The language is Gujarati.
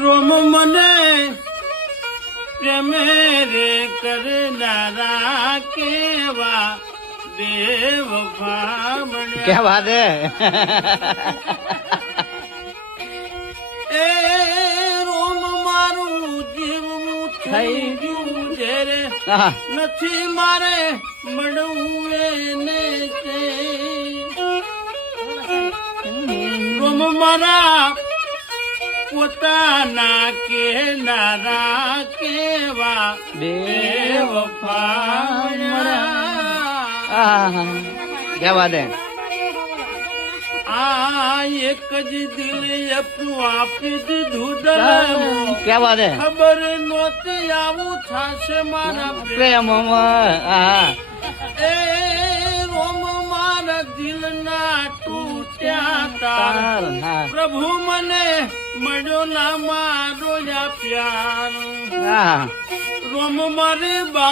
રોમ મને પ્રેમે રે કરનારા કેવા બેવફા મળ્યા. क्या बात है એ રોમ મારું જીવવું થઈ ગયું છે રે, हाँ, નથી મારે મળવું એને છે. રોમ મારા પોતાના કેનારા કેવા બેવફા મળ્યા. हाँ, क्या बात है આ એક જ દિલ આપણું આપી દીધું દરમું. क्या बात है ખબર નહોતી આવું થશે મારા प्रेम हाँ એ રોમ મારા દિલના તૂટ્યા તાર. हाँ પ્રભુ મને મળ્યો ના મારો યા પ્યાર. हाँ રોમ મારી બા